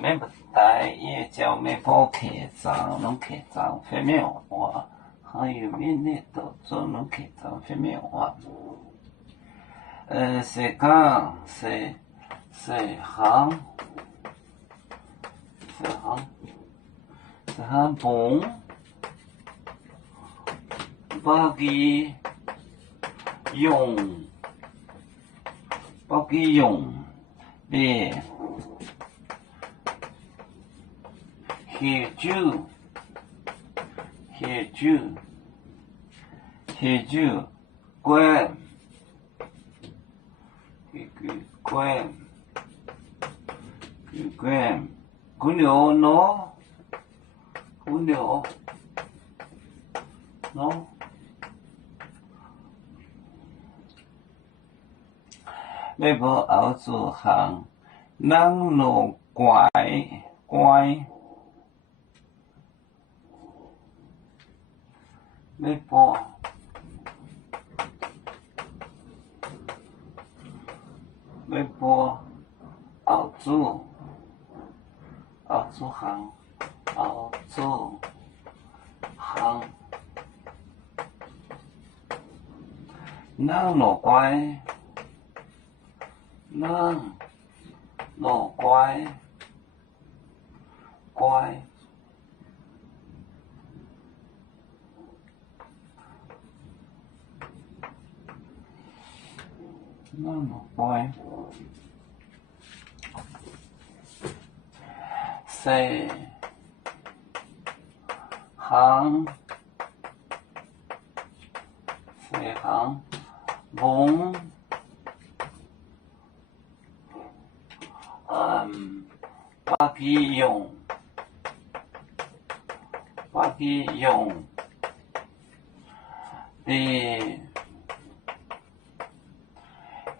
每不带也叫每包客栈，拢客栈方面话，还有缅甸都做拢客栈方面话。是讲是行本，把佢用别协助关古鸟喏，每部澳洲行，人路乖，每部澳洲行，人路乖。四行本把佢用的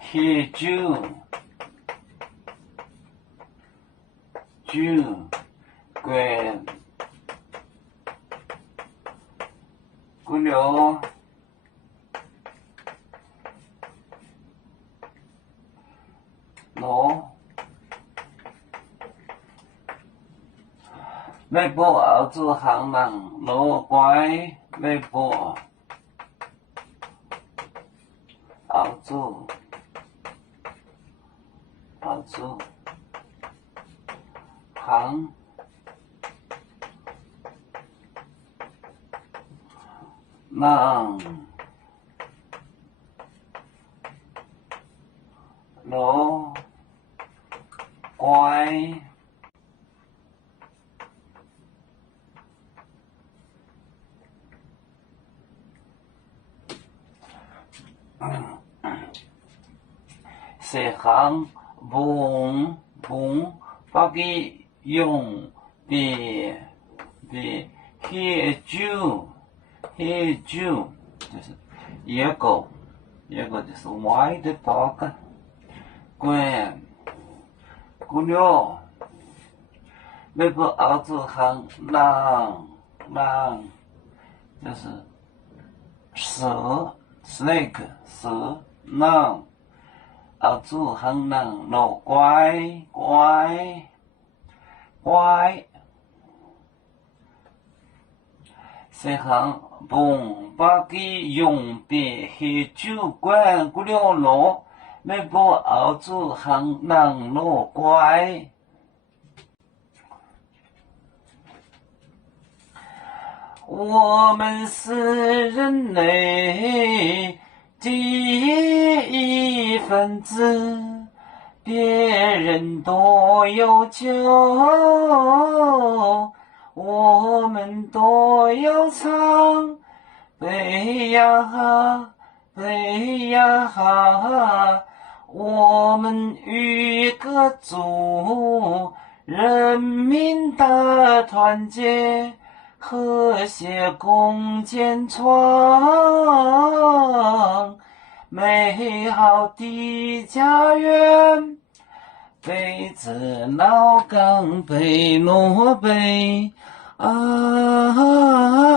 协助关古鸟喏。每部澳洲行人路乖，每部澳洲行人路乖。是行本把佢用的协助就是一个就是 wide dog 关古鸟，每部澳洲行人就是蛇 snake 蛇人。澳洲行人路乖，是行本把佢用的协助关古鸟路，每部澳洲行人路乖。我们是人类第一分子，别人都有救，我们都要唱。飞呀哈，我们与歌组，人民的团结。和谐共建创美好的家园，北至老港北诺北啊。